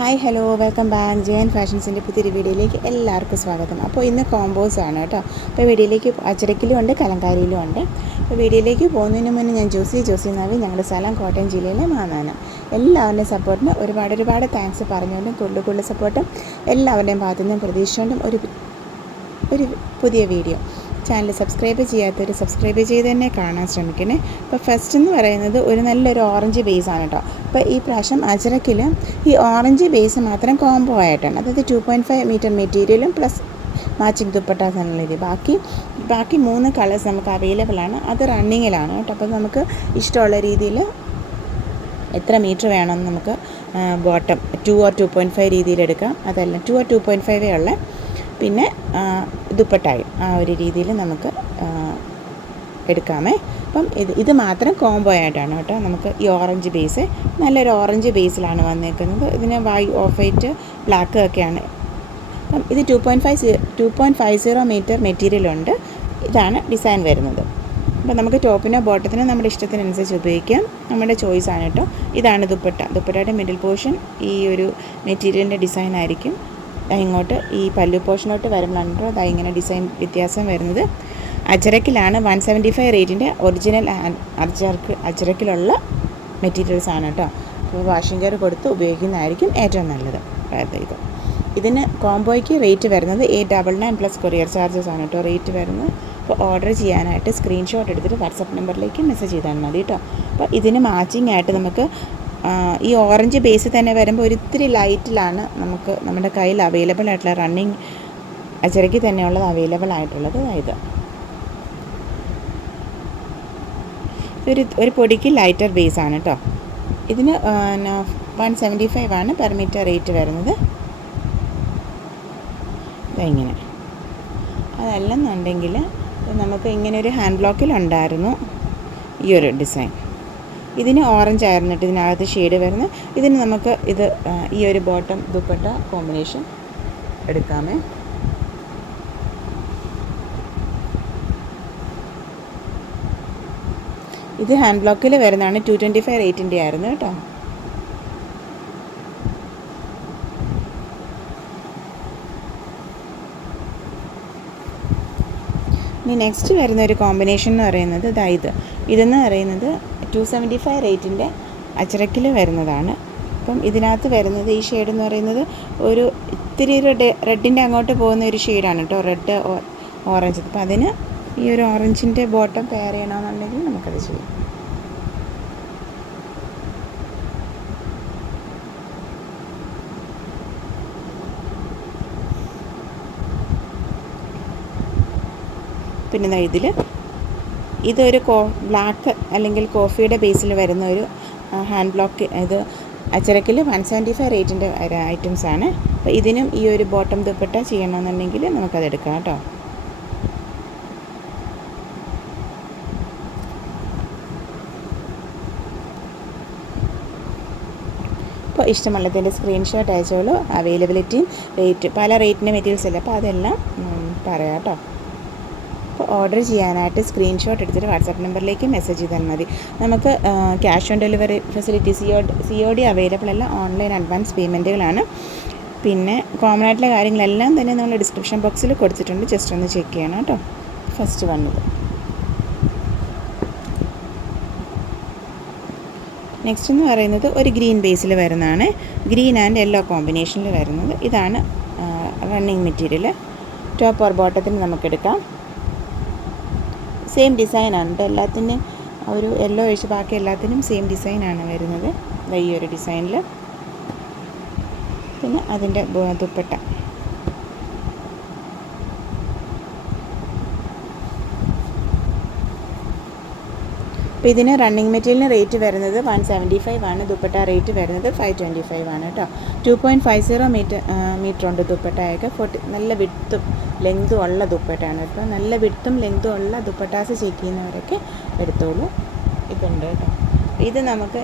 Hi hello welcome back J N ഫാഷൻസിൻ്റെ പുതിയൊരു വീഡിയോയിലേക്ക് എല്ലാവർക്കും സ്വാഗതം. അപ്പോൾ ഇന്ന് കോമ്പോസ് ആണ് കേട്ടോ. അപ്പോൾ വീഡിയോയിലേക്ക് അച്ചരക്കിലും ഉണ്ട്, കലങ്കാരിയിലും ഉണ്ട്. അപ്പോൾ വീഡിയോയിലേക്ക് പോകുന്നതിന് മുന്നേ ഞാൻ ജോസി നവി, ഞങ്ങളുടെ സ്ഥലം കോട്ടയം ജില്ലയിലെ മാന്നാനം. എല്ലാവരുടെയും സപ്പോർട്ടിന് ഒരുപാട് താങ്ക്സ് പറഞ്ഞുകൊണ്ടും കൂടുതൽ സപ്പോർട്ടും എല്ലാവരുടെയും ഭാഗത്തു നിന്നും പ്രതീക്ഷിച്ചുകൊണ്ടും ഒരു പുതിയ വീഡിയോ. ചാനൽ സബ്സ്ക്രൈബ് ചെയ്യാത്തവർ സബ്സ്ക്രൈബ് ചെയ്ത് തന്നെ കാണാൻ ശ്രമിക്കണേ. അപ്പോൾ ഫസ്റ്റ് എന്ന് പറയുന്നത് നല്ലൊരു ഓറഞ്ച് ബേസാണ് കേട്ടോ. അപ്പോൾ ഈ പ്രാവശ്യം അജറക്കിൽ ഈ ഓറഞ്ച് ബേസ് മാത്രം കോംബോ ആയിട്ടാണ്, അതായത് 2.5 മീറ്റർ മെറ്റീരിയലും പ്ലസ് മാച്ചിങ് ദുപ്പട്ട എന്നുള്ള ബാക്കി 3 കളേഴ്സ് നമുക്ക് അവൈലബിൾ ആണ്. അത് റണ്ണിങ്ങിലാണ് കേട്ടോ. അപ്പോൾ നമുക്ക് ഇഷ്ടമുള്ള രീതിയിൽ എത്ര മീറ്റർ വേണമെന്ന് നമുക്ക് ബോട്ടം 2 or 2.5 രീതിയിൽ എടുക്കാം. അതല്ല 2 or 2.5 ഉള്ള പിന്നെ ദുപ്പട്ടായും ആ ഒരു രീതിയിൽ നമുക്ക് എടുക്കാമേ. അപ്പം ഇത് മാത്രം കോംബോ ആയിട്ടാണ് കേട്ടോ. നമുക്ക് ഈ ഓറഞ്ച് ബേസ് നല്ലൊരു ഓറഞ്ച് ബേസിലാണ് വന്നേക്കുന്നത്. ഇതിന് ഓഫ് വൈറ്റ് ബ്ലാക്ക് ഒക്കെയാണ്. അപ്പം ഇത് 2.50 മീറ്റർ മെറ്റീരിയലുണ്ട്. ഇതാണ് ഡിസൈൻ വരുന്നത്. അപ്പോൾ നമുക്ക് ടോപ്പിനോ ബോട്ടത്തിനോ നമ്മുടെ ഇഷ്ടത്തിനനുസരിച്ച് ഉപയോഗിക്കാം. നമ്മുടെ ചോയ്സാണ് കേട്ടോ. ഇതാണ് ദുപ്പട്ടയുടെ മിഡിൽ പോർഷൻ ഈ ഒരു മെറ്റീരിയലിൻ്റെ ഡിസൈൻ ആയിരിക്കും. ഇങ്ങോട്ട് ഈ പല്ലു പോർഷനോട്ട് വരുമ്പോഴാണ് അതാ ഇങ്ങനെ ഡിസൈൻ വ്യത്യാസം വരുന്നത്. അജറക്കിലാണ് 175 റേറ്റിൻ്റെ ഒറിജിനൽ അജറക്കിലുള്ള മെറ്റീരിയൽസാണ് കേട്ടോ. അപ്പോൾ വാഷിംഗ് കെയർ കൊടുത്ത് ഉപയോഗിക്കുന്നതായിരിക്കും ഏറ്റവും നല്ലത്. ഇതിന് കോംബോയ്ക്ക് റേറ്റ് വരുന്നത് 899 പ്ലസ് കൊറിയർ ചാർജസ് ആണ് കേട്ടോ റേറ്റ് വരുന്നത്. അപ്പോൾ ഓർഡർ ചെയ്യാനായിട്ട് സ്ക്രീൻഷോട്ട് എടുത്തിട്ട് വാട്സപ്പ് നമ്പറിലേക്ക് മെസ്സേജ് ചെയ്താൽ മതി കേട്ടോ. അപ്പോൾ ഇതിന് മാച്ചിങ് ആയിട്ട് നമുക്ക് ഈ ഓറഞ്ച് ബേസ് തന്നെ വരുമ്പോൾ ഒരിത്തിരി ലൈറ്റിലാണ് നമുക്ക് നമ്മുടെ കയ്യിൽ അവൈലബിൾ ആയിട്ടുള്ള റണ്ണിങ് അജറയ്ക്ക് തന്നെയുള്ളത് അവൈലബിൾ ആയിട്ടുള്ളത്. അതായത് ഒരു പൊടിക്ക് ലൈറ്റർ ബേസാണ് കേട്ടോ. ഇതിന് 175 ആണ് പെർ മീറ്റർ റേറ്റ് വരുന്നത്. ഇങ്ങനെ അതല്ലെന്നുണ്ടെങ്കിൽ നമുക്ക് ഇങ്ങനെ ഒരു ഹാൻഡ് ബ്ലോക്കിലുണ്ടായിരുന്നു ഈ ഒരു ഡിസൈൻ. ഇതിന് ഓറഞ്ച് ആയിരുന്നു കേട്ടോ ഇതിനകത്ത് ഷെയ്ഡ് വരുന്നത്. ഇതിന് നമുക്ക് ഈ ഒരു ബോട്ടം ദുപ്പട്ട കോമ്പിനേഷൻ എടുക്കാമേ. ഇത് ഹാൻഡ് ബ്ലോക്കിൽ വരുന്നതാണ്. 225 റേറ്റിൻ്റെ ആയിരുന്നു കേട്ടോ. ഇനി നെക്സ്റ്റ് വരുന്ന ഒരു കോമ്പിനേഷൻ എന്ന് പറയുന്നത് ഇതെന്ന് പറയുന്നത് 275 റേറ്റിൻ്റെ അച്ചറക്കിൽ വരുന്നതാണ്. അപ്പം ഇതിനകത്ത് വരുന്നത് ഈ ഷെയ്ഡ് എന്ന് പറയുന്നത് ഒരു ഇത്തിരി റെഡിൻ്റെ അങ്ങോട്ട് പോകുന്ന ഒരു ഷെയ്ഡാണ് കേട്ടോ, റെഡ് ഓറഞ്ച്. അപ്പം അതിന് ഈ ഒരു ഓറഞ്ചിൻ്റെ ബോട്ടം പെയർ ചെയ്യണമെന്നുണ്ടെങ്കിൽ നമുക്കത് ചെയ്യാം. പിന്നെ ഇതൊരു ബ്ലാക്ക് അല്ലെങ്കിൽ കോഫിയുടെ ബേസിൽ വരുന്ന ഒരു ഹാൻഡ് ബ്ലോക്ക്. ഇത് അച്ചരക്കിൽ 175 റേറ്റിൻ്റെ ഐറ്റംസാണ്. അപ്പോൾ ഇതിനും ഈ ഒരു ബോട്ടം ദുപ്പട്ട ചെയ്യണമെന്നുണ്ടെങ്കിൽ നമുക്കതെടുക്കാം കേട്ടോ. അപ്പോൾ ഇഷ്ടമുള്ളതിൻ്റെ സ്ക്രീൻഷോട്ട് അയച്ചോളൂ. അവൈലബിലിറ്റിയും പല റേറ്റിൻ്റെ മെറ്റീരിയൽസ് അല്ലേ, അപ്പോൾ അതെല്ലാം പറയാം കേട്ടോ. അപ്പോൾ ഓർഡർ ചെയ്യാനായിട്ട് സ്ക്രീൻഷോട്ട് എടുത്തിട്ട് വാട്സാപ്പ് നമ്പറിലേക്ക് മെസ്സേജ് ചെയ്താൽ മതി. നമുക്ക് cash on delivery facility COD available അല്ല, ഓൺലൈൻ അഡ്വാൻസ് പേയ്മെൻറ്റുകളാണ്. പിന്നെ കോമൺ ആയിട്ടുള്ള കാര്യങ്ങളെല്ലാം തന്നെ നമ്മൾ ഡിസ്ക്രിപ്ഷൻ ബോക്സിൽ കൊടുത്തിട്ടുണ്ട്, ജസ്റ്റ് ഒന്ന് ചെക്ക് ചെയ്യണം കേട്ടോ. ഫസ്റ്റ് വന്നത് നെക്സ്റ്റ് എന്ന് പറയുന്നത് ഒരു ഗ്രീൻ ബേസിൽ വരുന്നതാണ്. ഗ്രീൻ ആൻഡ് യെല്ലോ കോമ്പിനേഷനിൽ വരുന്നത്. ഇതാണ് റണ്ണിങ് മെറ്റീരിയൽ. ടോപ്പ് ഓർ ബോട്ടത്തിന് നമുക്കെടുക്കാം. സെയിം ഡിസൈനാണ് കേട്ടോ എല്ലാത്തിനും. ഒരു യെല്ലോ ഒഴിച്ച് ബാക്കി എല്ലാത്തിനും സെയിം ഡിസൈനാണ് വരുന്നത്, ഈ ഒരു ഡിസൈനിൽ. പിന്നെ അതിൻ്റെ ദുപ്പട്ട അപ്പോൾ ഇതിന് റണ്ണിങ് മെറ്റീരിയലിന് റേറ്റ് വരുന്നത് 175 ആണ്. ദുപ്പട്ട റേറ്റ് വരുന്നത് 525 ആണ് കേട്ടോ. 2.50 മീറ്റർ ഉണ്ട് ദുപ്പട്ടയൊക്കെ. നല്ല വിഡ്ത്തും ലെങ്തും ഉള്ള ദുപ്പട്ടയാണ് കേട്ടോ. നല്ല വിഡ്ത്തും ലെങ്തും ഉള്ള ദുപ്പട്ടാസ് ചെക്ക് ചെയ്യുന്നവരൊക്കെ എടുത്തോളൂ. ഇതുണ്ട് കേട്ടോ. ഇത് നമുക്ക്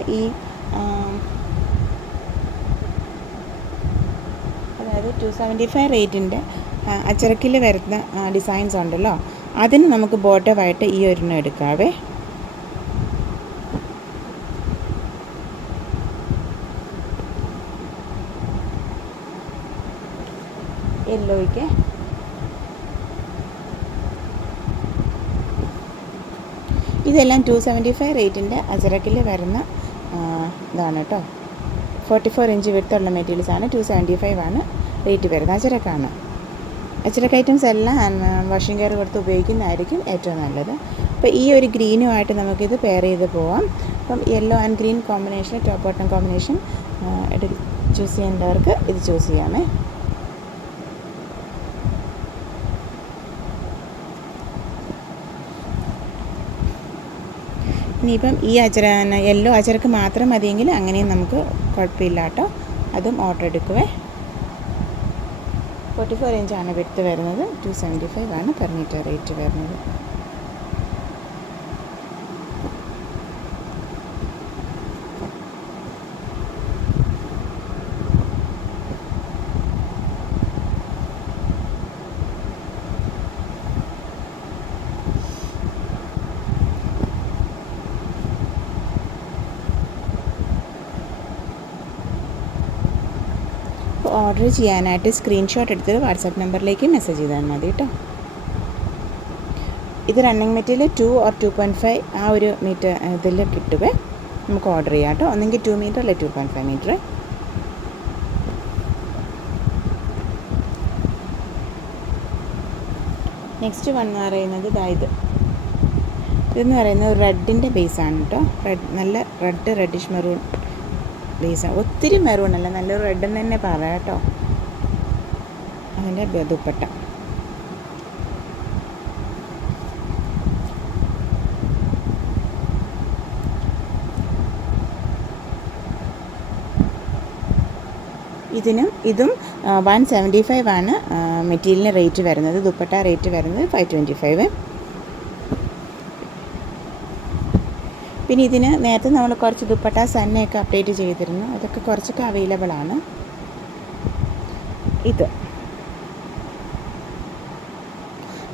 അതായത് 275 റേറ്റിൻ്റെ അച്ചറക്കിൽ വരുന്ന ഡിസൈൻസ് ഉണ്ടല്ലോ, അതിന് നമുക്ക് ബോട്ടമായിട്ട് ഈ ഒരെണ്ണം എടുക്കാവേ. യെല്ലോയ്ക്ക് ഇതെല്ലാം 275 റേറ്റിൻ്റെ അജരക്കിൽ വരുന്ന ഇതാണ് കേട്ടോ. 44 ഇഞ്ച് വിടുത്തുള്ള മെറ്റീരിയൽസാണ്. 275 ആണ് റേറ്റ് വരുന്നത്. അജരക്കാണ്. അജരക്ക് ഐറ്റംസ് എല്ലാം വാഷിംഗ് കെയർ കൊടുത്ത് ഉപയോഗിക്കുന്നതായിരിക്കും ഏറ്റവും നല്ലത്. അപ്പോൾ ഈ ഒരു ഗ്രീനുമായിട്ട് നമുക്കിത് പെയർ ചെയ്ത് പോവാം. അപ്പം yellow and green combination, top bottom combination choose ചെയ്യേണ്ടവർക്ക് ഇത് ചൂസ് ചെയ്യാമേ. ഇനിയിപ്പം ഈ യെല്ലോ അജരക്ക് മാത്രം മതിയെങ്കിൽ അങ്ങനെയും നമുക്ക് കുഴപ്പമില്ല കേട്ടോ. അതും ഓർഡർ എടുക്കുവേ. 44 ഇഞ്ചാണ് വിഡ്ത്ത് വരുന്നത്. 275 ആണ് പെർ മീറ്റർ റേറ്റ് വരുന്നത്. ഓർഡർ ചെയ്യാനായിട്ട് സ്ക്രീൻഷോട്ട് എടുത്ത് വാട്സാപ്പ് നമ്പറിലേക്ക് മെസ്സേജ് ചെയ്താൽ മതി കേട്ടോ. ഇത് റണ്ണിങ് മെറ്റീരിയൽ 2 or 2.5 ആ ഒരു മീറ്റർ ഇതിൽ കിട്ടുവേ. നമുക്ക് ഓർഡർ ചെയ്യാം കേട്ടോ. ഒന്നെങ്കിൽ 2 മീറ്റർ അല്ലെ 2.5 മീറ്റർ. നെക്സ്റ്റ് വൺ എന്ന് പറയുന്നത് ഇതെന്ന് പറയുന്നത് റെഡിൻ്റെ ബേസാണ് കേട്ടോ. നല്ല റെഡിഷ് മെറൂൺ ബേസാണ്. ഒത്തിരി മെറൂൺ അല്ല, നല്ലൊരു റെഡ് എന്ന് തന്നെ പറയാം കേട്ടോ. അതിൻ്റെ ദുപ്പട്ട ഇതും 175 ആണ് മെറ്റീരിയലിന് റേറ്റ് വരുന്നത്. ദുപ്പട്ട റേറ്റ് വരുന്നത് 525. പിന്നെ ഇതിന് നേരത്തെ നമ്മൾ കുറച്ച് ദുപ്പട്ട സന്നയൊക്കെ അപ്ഡേറ്റ് ചെയ്തിരുന്നു. അതൊക്കെ കുറച്ചൊക്കെ അവൈലബിൾ ആണ്.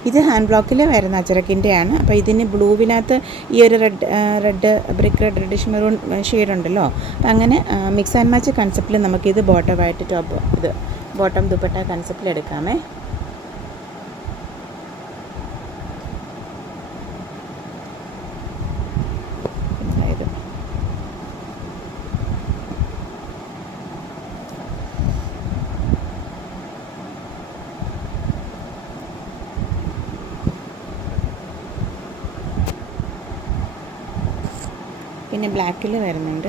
ഇത് ഹാൻഡ് ബ്ലോക്കിൽ വരുന്ന അജരക്കിൻ്റെയാണ്. അപ്പോൾ ഇതിന് ബ്ലൂവിനകത്ത് ഈ ഒരു ബ്രിക്ക് റെഡിഷ് മെറൂൺ ഷെയ്ഡ് ഉണ്ടല്ലോ. അപ്പം അങ്ങനെ മിക്സ് ആൻഡ് മാച്ച് കൺസെപ്റ്റിൽ നമുക്കിത് ബോട്ടമായിട്ട് ബോട്ടം ദുപ്പട്ട കൺസെപ്റ്റിൽ എടുക്കാമേ. പിന്നെ ബ്ലാക്കിൽ വരുന്നുണ്ട്.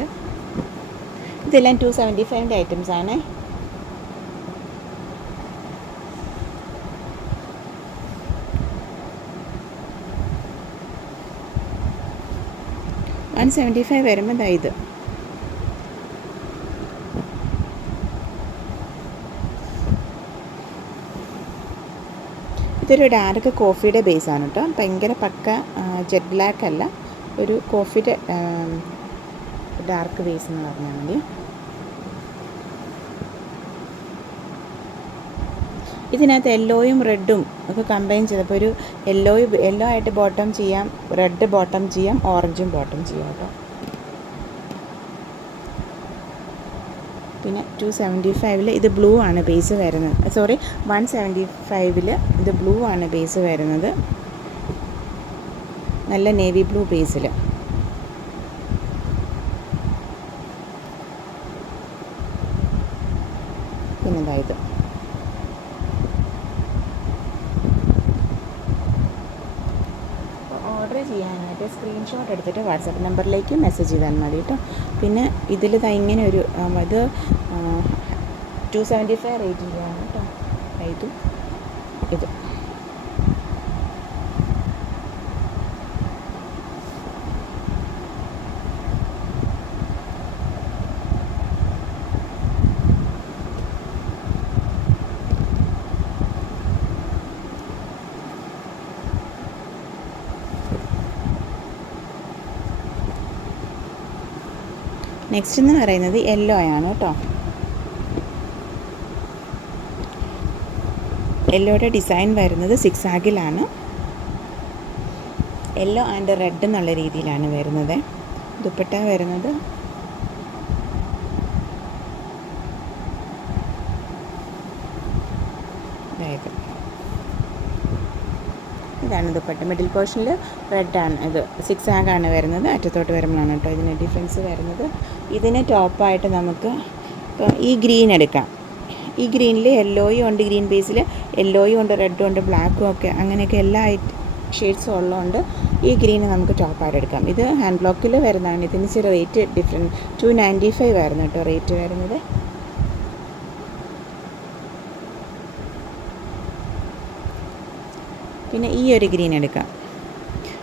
ഇതെല്ലാം 275 ഐറ്റംസ് ആണ്. $175 വരുമ്പോൾ ഇത് ഇതൊരു ഡാർക്ക് കോഫിയുടെ ബേസാണ് കേട്ടോ. ഭയങ്കര പക്ക ജെറ്റ് ബ്ലാക്ക് അല്ല, ഒരു കോഫിയുടെ ഡാർക്ക് ബേസ് എന്ന് പറഞ്ഞാൽ മതി. ഇതിനകത്ത് യെല്ലോയും റെഡും ഒക്കെ കമ്പൈൻ ചെയ്തപ്പോൾ ഒരു യെല്ലോ ആയിട്ട് ബോട്ടം ചെയ്യാം, റെഡ് ബോട്ടം ചെയ്യാം, ഓറഞ്ചും ബോട്ടം ചെയ്യാം കേട്ടോ. പിന്നെ 275 ഇത് ബ്ലൂ ആണ് ബേസ് വരുന്നത്. 175 ഇത് ബ്ലൂ ആണ് ബേസ് വരുന്നത്. നല്ല നേവി ബ്ലൂ ബേസിൽ. പിന്നെ ഇത് ഓർഡർ ചെയ്യാനായിട്ട് സ്ക്രീൻഷോട്ട് എടുത്തിട്ട് വാട്സാപ്പ് നമ്പറിലേക്ക് മെസ്സേജ് ചെയ്താൽ മതി കേട്ടോ. പിന്നെ ഇതിൽ ഇങ്ങനെ ഒരു ഇത് 275 റേറ്റിൻ്റെയാണ് കേട്ടോ. ഇത് നെക്സ്റ്റ് എന്ന് പറയുന്നത് യെല്ലോ ആണ് കേട്ടോ. യെല്ലോയുടെ ഡിസൈൻ വരുന്നത് സിക്സാഗിലാണ്. യെല്ലോ ആൻഡ് റെഡ് എന്നുള്ള രീതിയിലാണ് വരുന്നത്. ദുപ്പട്ട വരുന്നത് ഇതാണ് ദുപ്പട്ട. മിഡിൽ പോർഷനിൽ റെഡാണ്, ഇത് 6 ആഗാണ് വരുന്നത്. അറ്റത്തോട്ട് വരുമ്പോഴാണ് കേട്ടോ ഇതിന് ഡിഫറൻസ് വരുന്നത്. ഇതിന് ടോപ്പായിട്ട് നമുക്ക് ഈ ഗ്രീൻ എടുക്കാം. ഈ ഗ്രീനിൽ യെല്ലോയും ഉണ്ട്, ഗ്രീൻ ബേസിൽ യെല്ലോയും ഉണ്ട്, റെഡും ഉണ്ട്, ബ്ലാക്കും ഒക്കെ അങ്ങനെയൊക്കെ എല്ലാ ഷെയ്ഡ്സും ഉള്ളതുകൊണ്ട് ഈ ഗ്രീന് നമുക്ക് ടോപ്പായിട്ട് എടുക്കാം. ഇത് ഹാൻഡ് ബ്ലോക്കിൽ വരുന്നതാണ്. ഇതിന് ഇച്ചിരി റേറ്റ് ഡിഫറെൻറ്റ് 295 ആയിരുന്നു കേട്ടോ റേറ്റ് വരുന്നത്. പിന്നെ ഈ ഒരു ഗ്രീൻ എടുക്കാം.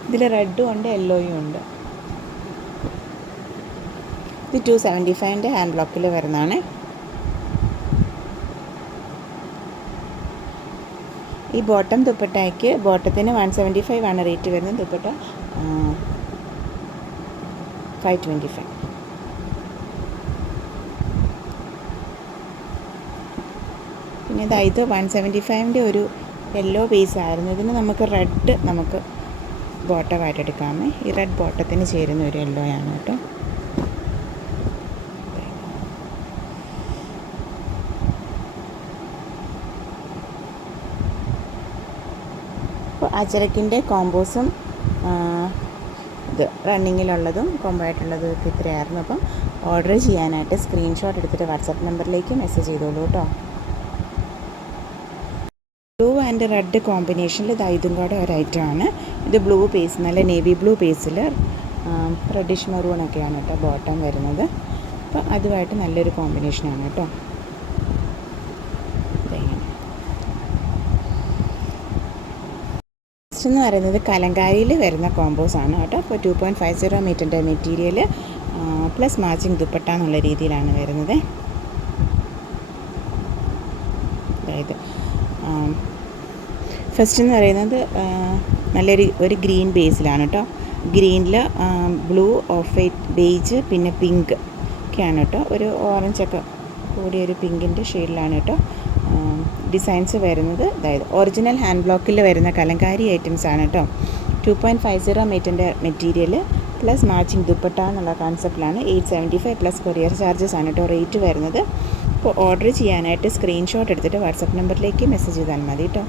ഇതിൽ റെഡും ഉണ്ട്, യെല്ലോയും ഉണ്ട്. ഇത് 275 ഹാൻഡ് ബ്ലോക്കിൽ വരുന്നതാണ്. ഈ ബോട്ടം ദുപ്പട്ടയ്ക്ക് ബോട്ടത്തിന് 175 ആണ് റേറ്റ് വരുന്നത്. ദുപ്പട്ട 525. പിന്നെ ഇത് 175 ഒരു യെല്ലോ ബേസ് ആയിരുന്നു. ഇതിന് നമുക്ക് റെഡ് നമുക്ക് ബോട്ടമായിട്ട് എടുക്കാമേ. ഈ റെഡ് ബോട്ടത്തിന് ചേരുന്ന ഒരു യെല്ലോ ആണ് കേട്ടോ. അപ്പോൾ അജരക്കിൻ്റെ കോമ്പോസും ഇത് റണ്ണിങ്ങിലുള്ളതും കോംബോ ആയിട്ടുള്ളതും ഒക്കെ ഇത്രയായിരുന്നു. അപ്പം ഓർഡർ ചെയ്യാനായിട്ട് സ്ക്രീൻഷോട്ട് എടുത്തിട്ട് വാട്സാപ്പ് നമ്പറിലേക്ക് മെസ്സേജ് ചെയ്തോളൂ കേട്ടോ. ബ്ലൂ ആൻഡ് റെഡ് കോമ്പിനേഷനിൽ ഇതും കൂടെ ഒരു ഐറ്റമാണ്. ഇത് ബ്ലൂ പേസ്, നല്ല നേവി ബ്ലൂ പേസിൽ റെഡിഷ് മെറൂണൊക്കെയാണ് കേട്ടോ ബോട്ടം വരുന്നത്. അപ്പോൾ അതുമായിട്ട് നല്ലൊരു കോമ്പിനേഷനാണ് കേട്ടോ. നെക്സ്റ്റ് എന്ന് പറയുന്നത് കലങ്കാരിയിൽ വരുന്ന കോമ്പോസാണ് കേട്ടോ. അപ്പോൾ 2.50 മീറ്ററിൻ്റെ മെറ്റീരിയൽ പ്ലസ് മാച്ചിങ് ദുപ്പട്ട എന്നുള്ള രീതിയിലാണ് വരുന്നത്. അതായത് ഫസ്റ്റ് എന്ന് പറയുന്നത് ഒരു ഗ്രീൻ ബേസിലാണ് കേട്ടോ. ഗ്രീനിൽ ബ്ലൂ, ഓഫ് വൈറ്റ്, ബേജ്, പിന്നെ പിങ്ക് ഒക്കെയാണ് കേട്ടോ. ഒരു ഓറഞ്ചൊക്കെ കൂടിയൊരു പിങ്കിൻ്റെ ഷെയ്ഡിലാണ് കേട്ടോ ഡിസൈൻസ് വരുന്നത്. അതായത് ഒറിജിനൽ ഹാൻഡ് ബ്ലോക്കിൽ വരുന്ന കലങ്കാരി ഐറ്റംസ് ആണ് കേട്ടോ. 2.50 മീറ്ററിൻ്റെ മെറ്റീരിയൽ പ്ലസ് മാച്ചിങ് ദുപ്പട്ട എന്നുള്ള കോൺസെപ്റ്റിലാണ്. 875 പ്ലസ് കൊറിയർ ചാർജസ് ആണ് കേട്ടോ റേറ്റ് വരുന്നത്. അപ്പോൾ ഓർഡർ ചെയ്യാനായിട്ട് സ്ക്രീൻഷോട്ട് എടുത്തിട്ട് വാട്സപ്പ് നമ്പറിലേക്ക് മെസ്സേജ് ചെയ്താൽ മതി കേട്ടോ.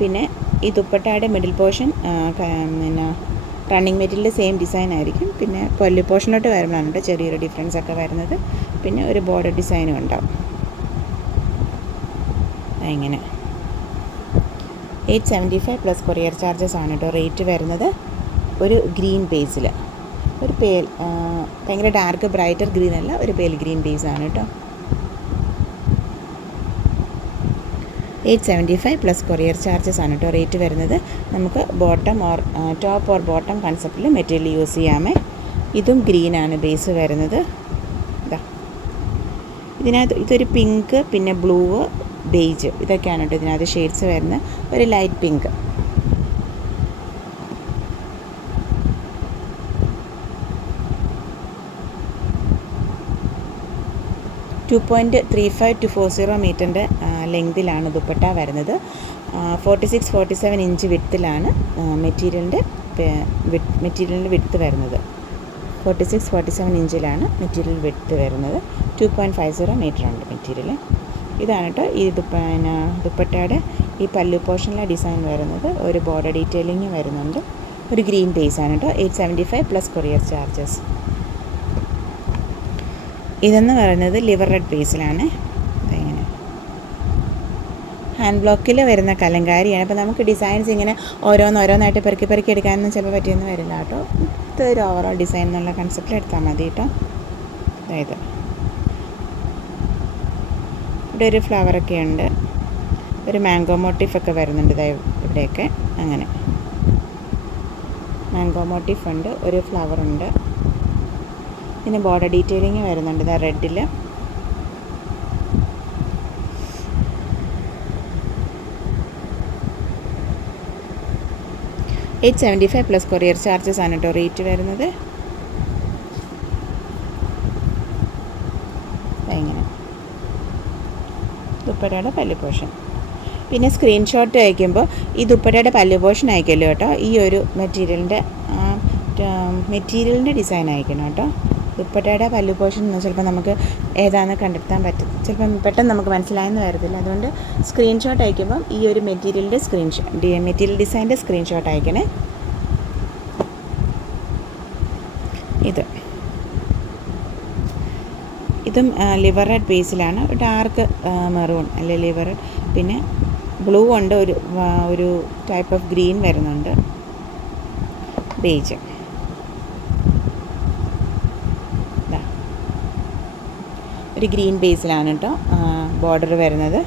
പിന്നെ ഈ ദുപ്പട്ടയുടെ മിഡിൽ പോർഷൻ പിന്നെ റണ്ണിങ് മെറ്റീരിയൽ സെയിം ഡിസൈൻ ആയിരിക്കും. പിന്നെ പല്ലു പോർഷനോട്ട് വരുമ്പോഴാണ് കേട്ടോ ചെറിയൊരു ഡിഫറൻസ് ഒക്കെ വരുന്നത്. പിന്നെ ഒരു ബോർഡർ ഡിസൈനും ഉണ്ടാവും. ഇങ്ങനെ 875 പ്ലസ് കൊറിയർ ചാർജസ് ആണ് കേട്ടോ റേറ്റ് വരുന്നത്. ഒരു ഗ്രീൻ ബേസിൽ ഒരു ഭയങ്കര ഡാർക്ക് ബ്രൈറ്റർ ഗ്രീൻ അല്ല, ഒരു പേൽ ഗ്രീൻ ബേസാണ് കേട്ടോ. 875 പ്ലസ് കൊറിയർ ചാർജസ് ആണ് കേട്ടോ റേറ്റ് വരുന്നത്. നമുക്ക് ബോട്ടം ടോപ്പ് ഓർ ബോട്ടം കൺസെപ്റ്റിൽ മെറ്റീരിയൽ യൂസ് ചെയ്യാമേ. ഇതും ഗ്രീനാണ് ബേസ് വരുന്നത്. ഇതിനകത്ത് ഇതൊരു പിങ്ക്, പിന്നെ ബ്ലൂ, ബേജ് ഇതൊക്കെയാണ് കേട്ടോ ഇതിനകത്ത് ഷെയ്ഡ്സ് വരുന്നത്. ഒരു ലൈറ്റ് പിങ്ക്, ടു 2.35 to 40 മീറ്ററിൻ്റെ ലെങ്തിലാണ് ദുപ്പട്ട വരുന്നത്. 46-47 ഇഞ്ച് വിഡ്ത്തിലാണ് മെറ്റീരിയലിൻ്റെ വിഡ്ത്ത് വരുന്നത്. 46-47 ഇഞ്ചിലാണ് മെറ്റീരിയൽ വിഡ്ത്ത് വരുന്നത്. 2.50 മീറ്റർ ഉണ്ട് മെറ്റീരിയൽ. ഇതാണ് കേട്ടോ ഈ ദുപ്പട്ടയുടെ ഈ പല്ലു പോർഷനിലെ ഡിസൈൻ വരുന്നത്. ഒരു ബോർഡർ ഡീറ്റെയിലിംഗ് വരുന്നുണ്ട്. ഒരു ഗ്രീൻ ബേസാണ് കേട്ടോ. 875 പ്ലസ് കൊറിയർ ചാർജസ്. ഇതെന്ന് പറയുന്നത് ലിവർ റെഡ് ബേസിലാണ്. ഇങ്ങനെ ഹാൻഡ് ബ്ലോക്കിൽ വരുന്ന കലങ്കാരിയാണ്. അപ്പോൾ നമുക്ക് ഡിസൈൻസ് ഇങ്ങനെ ഓരോന്നായിട്ട് പെറുക്കി എടുക്കാനൊന്നും ചിലപ്പോൾ പറ്റിയൊന്നും വരില്ല കേട്ടോ. ഇതൊരു ഓവറോൾ ഡിസൈൻ എന്നുള്ള കൺസെപ്റ്റിൽ എടുത്താൽ മതി കേട്ടോ. അതായത് ഇവിടെ ഒരു ഫ്ലവറൊക്കെ ഉണ്ട്, ഒരു മാംഗോ മോട്ടീഫൊക്കെ വരുന്നുണ്ട് ഇവിടെയൊക്കെ. അങ്ങനെ മാംഗോ മോട്ടീഫ് ഉണ്ട്, ഒരു ഫ്ലവറുണ്ട്. പിന്നെ ബോർഡർ ഡീറ്റെയിലിങ് വരുന്നുണ്ട് റെഡിൽ. $875 പ്ലസ് കൊറിയർ ചാർജസ് ആണ് കേട്ടോ റേറ്റ് വരുന്നത്. ഇങ്ങനെ ദുപ്പട്ടയുടെ പല്ലു പോർഷൻ. പിന്നെ സ്ക്രീൻഷോട്ട് അയക്കുമ്പോൾ ഈ ദുപ്പട്ടയുടെ പല്ലു പോർഷൻ അയക്കല്ലോ കേട്ടോ. ഈ ഒരു മെറ്റീരിയലിൻ്റെ ഡിസൈൻ അയക്കണം കേട്ടോ. ദുപ്പട്ടയുടെ പല്ലു പോർഷൻ ചിലപ്പോൾ നമുക്ക് ഏതാണെന്ന് കണ്ടെത്താൻ പറ്റും, ചിലപ്പം പെട്ടെന്ന് നമുക്ക് മനസ്സിലായെന്ന് വരത്തില്ല. അതുകൊണ്ട് സ്ക്രീൻഷോട്ട് അയക്കുമ്പം ഈ ഒരു മെറ്റീരിയൽ ഡിസൈൻ്റെ സ്ക്രീൻഷോട്ട് അയക്കണേ. ഇതും ലിവർ റെഡ് ബേസിലാണ്, ഡാർക്ക് മെറൂൺ അല്ലെ ലിവർ റെഡ്, പിന്നെ ബ്ലൂ ഉണ്ട്, ഒരു ടൈപ്പ് ഓഫ് ഗ്രീൻ വരുന്നുണ്ട്, ബേജ്. ഒരു ഗ്രീൻ ബേസിലാണ് കേട്ടോ ബോർഡർ വരുന്നത്.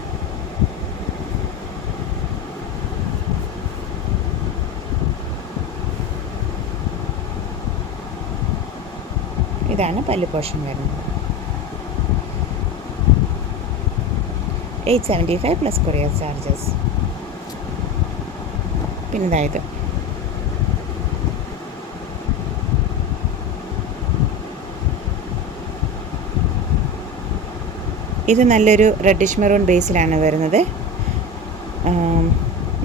ഇതാണ് പല്ലു പോർഷൻ വരുന്നത്. 875 പ്ലസ് കൊറിയർ ചാർജസ്. പിന്നെ ഇതായത് ഇത് നല്ലൊരു റെഡിഷ് മെറൂൺ ബേസിലാണ് വരുന്നത്.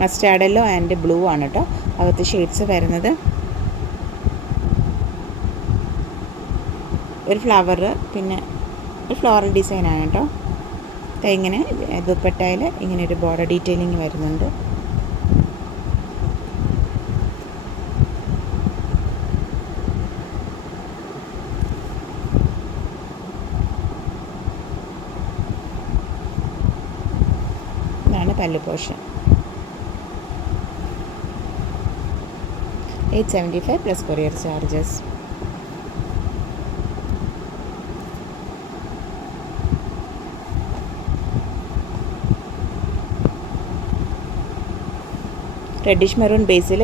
മസ്റ്റാർഡ് യെല്ലോ ആൻഡ് ബ്ലൂ ആണ് കേട്ടോ അകത്ത് ഷെയ്ഡ്സ് വരുന്നത്. ഒരു ഫ്ലവർ, പിന്നെ ഒരു ഫ്ലോറൽ ഡിസൈനാണ് കേട്ടോ. ഇങ്ങനെ ദുപ്പട്ടയിൽ ഇങ്ങനെ ഒരു ബോർഡർ ഡീറ്റെയിലിംഗ് വരുന്നുണ്ട്. ഇതാണ് പല്ലു portion. 875 plus courier charges. Reddish maroon Basil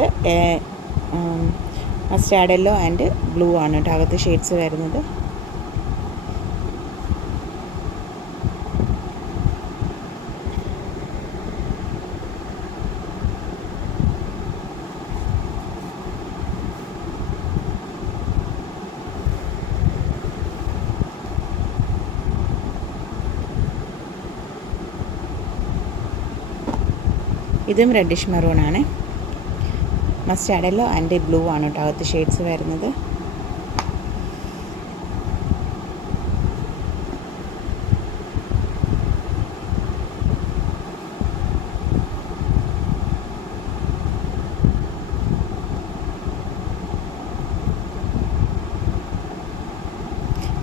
mustard yellow and blue ആണ് കേട്ടോ അകത്ത് ഷെയ്ഡ്സ് വരുന്നത്. ഇതും റെഡിഷ് മെറൂൺ ആണ്, മസ്റ്റാർഡ് യെല്ലോ ആൻഡ് ബ്ലൂ ആണ് കേട്ടോ അകത്ത് ഷെയ്ഡ്സ് വരുന്നത്.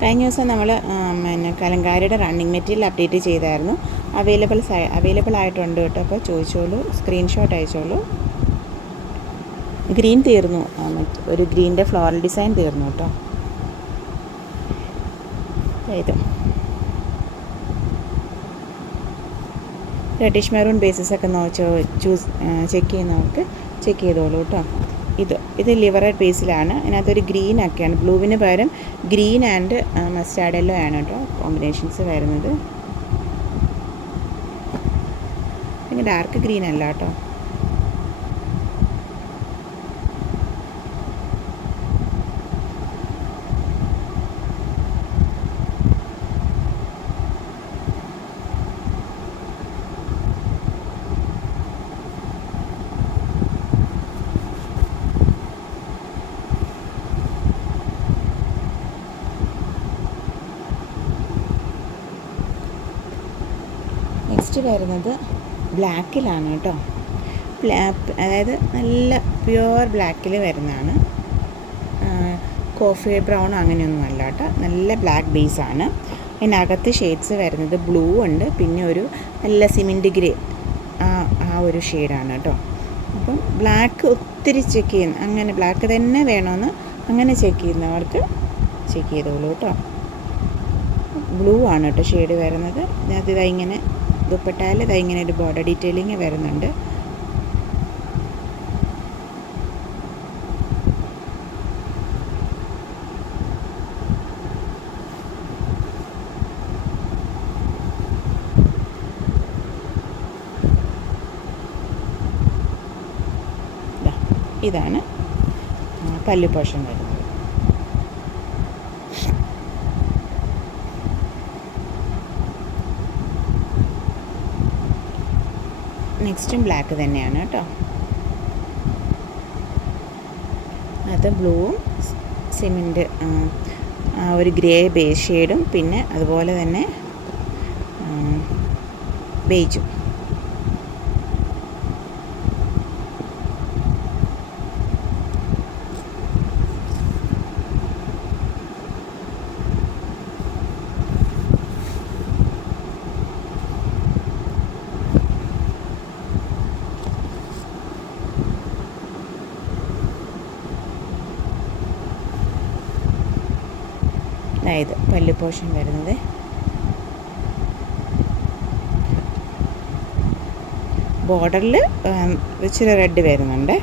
കഴിഞ്ഞ ദിവസം നമ്മൾ പിന്നെ കലങ്കാരിയുടെ റണ്ണിങ് മെറ്റീരിയൽ അപ്ഡേറ്റ് ചെയ്തായിരുന്നു. അവൈലബിൾ ആയിട്ടുണ്ട് കേട്ടോ. അപ്പോൾ ചോദിച്ചോളൂ, സ്ക്രീൻഷോട്ട് അയച്ചോളൂ. ഗ്രീൻ തീർന്നു, ഒരു ഗ്രീൻ്റെ ഫ്ലോറൽ ഡിസൈൻ തീർന്നു കേട്ടോ. ഇത് റെഡിഷ് മെറൂൺ ബേസിസൊക്കെ ചെക്ക് ചെയ്യുന്നവർക്ക് ചെക്ക് ചെയ്തോളൂ കേട്ടോ. ഇത് ലിവർ റെഡ് ബേസിലാണ്. ഇതിനകത്തൊരു ഗ്രീൻ ഒക്കെയാണ്, ബ്ലൂവിന് പകരം ഗ്രീൻ ആൻഡ് മസ്റ്റാർഡ് യെല്ലോ ആണ് കേട്ടോ കോമ്പിനേഷൻസ് വരുന്നത്. പിന്നെ ഡാർക്ക് ഗ്രീൻ അല്ല കേട്ടോ. നെക്സ്റ്റ് വരുന്നത് ബ്ലാക്കിലാണ് കേട്ടോ. അതായത് നല്ല പ്യുവർ ബ്ലാക്കിൽ വരുന്നതാണ്, കോഫി ബ്രൗൺ അങ്ങനെയൊന്നും അല്ല കേട്ടോ. നല്ല ബ്ലാക്ക് ബേസാണ്. അതിനകത്ത് ഷെയ്ഡ്സ് വരുന്നത് ബ്ലൂ ഉണ്ട്, പിന്നെ ഒരു നല്ല സിമെൻറ്റ് ഗ്രേ ആ ഒരു ഷെയ്ഡാണ് കേട്ടോ. അപ്പം ബ്ലാക്ക് ഒത്തിരി ചെക്ക് ചെയ്യുന്ന, അങ്ങനെ ബ്ലാക്ക് തന്നെ വേണമെന്ന് അങ്ങനെ ചെക്ക് ചെയ്യുന്നവർക്ക് ചെക്ക് ചെയ്തോളൂ കേട്ടോ. ബ്ലൂ ആണ് കേട്ടോ ഷെയ്ഡ് വരുന്നത്. അതിനകത്ത് ഇങ്ങനെ ദുപ്പട്ടയിൽ ഇങ്ങനെ ഒരു ബോർഡർ ഡീറ്റെയിലിങ് വരുന്നുണ്ട്. ഇതാണ് പല്ലു പോർഷൻ വരുന്നത്. നെക്സ്റ്റും ബ്ലാക്ക് തന്നെയാണ് കേട്ടോ. അത് ബ്ലൂവും സിമെൻറ്റ് ഒരു ഗ്രേ ബേസ് ഷെയ്ഡും പിന്നെ അതുപോലെ തന്നെ ബേജും. അതായത് പല്ല് പോർഷൻ വരുന്നത് ബോർഡറിൽ ഇച്ചിരി റെഡ് വരുന്നുണ്ട്.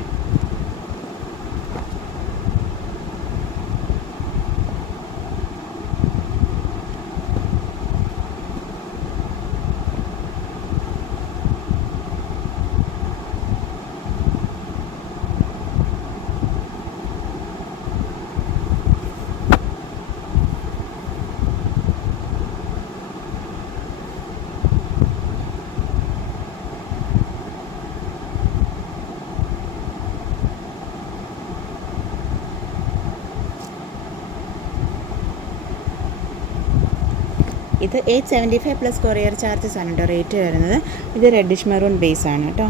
ഇത് 875 പ്ലസ് കൊറിയർ ചാർജസ് ആണ് കേട്ടോ റേറ്റ് വരുന്നത്. ഇത് റെഡിഷ് മെറൂൺ ബേസ് ആണ് കേട്ടോ.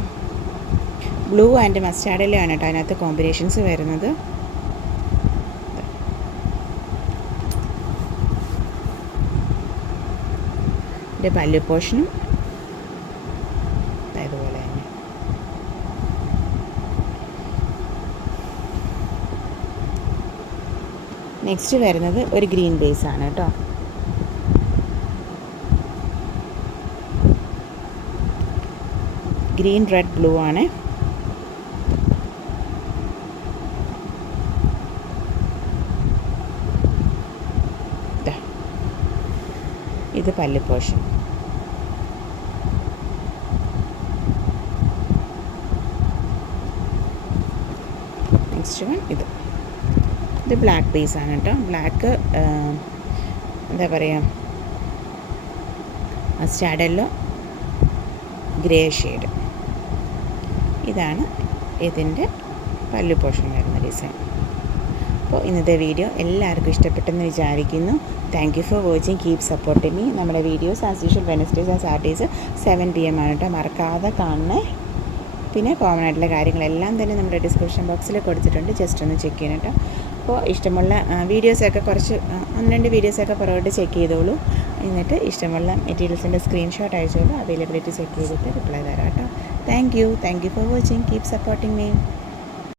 ബ്ലൂ ആൻഡ് മസ്റ്റാർഡിലാണ് കേട്ടോ അതിനകത്ത് കോമ്പിനേഷൻസ് വരുന്നത്. ഇതിൻ്റെ പല്ല് പോർഷനും ഇതുപോലെ തന്നെ. നെക്സ്റ്റ് വരുന്നത് ഒരു ഗ്രീൻ ബേസ് ആണ് കേട്ടോ. ഗ്രീൻ റെഡ് ബ്ലൂ ആണ്. ഇത് പല്ല് പോർഷൻ. നെക്സ്റ്റ് വൺ ഇത് ബ്ലാക്ക് ബേസ് ആണ് കേട്ടോ. ബ്ലാക്ക് എന്താ പറയുക മസ്റ്റാർഡ് യെല്ലോ ഗ്രേ ഷെയ്ഡ്. ഇതാണ് ഇതിൻ്റെ പല്ലു പോർഷൻ വരുന്ന ഡിസൈൻ. അപ്പോൾ ഇന്നത്തെ വീഡിയോ എല്ലാവർക്കും ഇഷ്ടപ്പെട്ടെന്ന് വിചാരിക്കുന്നു. Thank you for watching. Keep supporting me. നമ്മുടെ videos as usual Wednesdays and Saturdays 7 PM ആണ് കേട്ടോ. മറക്കാതെ കാണണേ. പിന്നെ കോമൺ ആയിട്ടുള്ള കാര്യങ്ങളെല്ലാം തന്നെ നമ്മുടെ ഡിസ്ക്രിപ്ഷൻ ബോക്സിൽ കൊടുത്തിട്ടുണ്ട്. ജസ്റ്റ് ഒന്ന് ചെക്ക് ചെയ്യണം കേട്ടോ. അപ്പോൾ ഇഷ്ടമുള്ള വീഡിയോസൊക്കെ കുറച്ച് 1-2 വീഡിയോസൊക്കെ പുറകോട്ട് ചെക്ക് ചെയ്തോളൂ. എന്നിട്ട് ഇഷ്ടമുള്ള മെറ്റീരിയൽസിൻ്റെ സ്ക്രീൻഷോട്ട് അയച്ചോളൂ. അവൈലബിലിറ്റി ചെക്ക് ചെയ്തിട്ട് റിപ്ലൈ തരാം കേട്ടോ. Thank you for watching. Keep supporting me.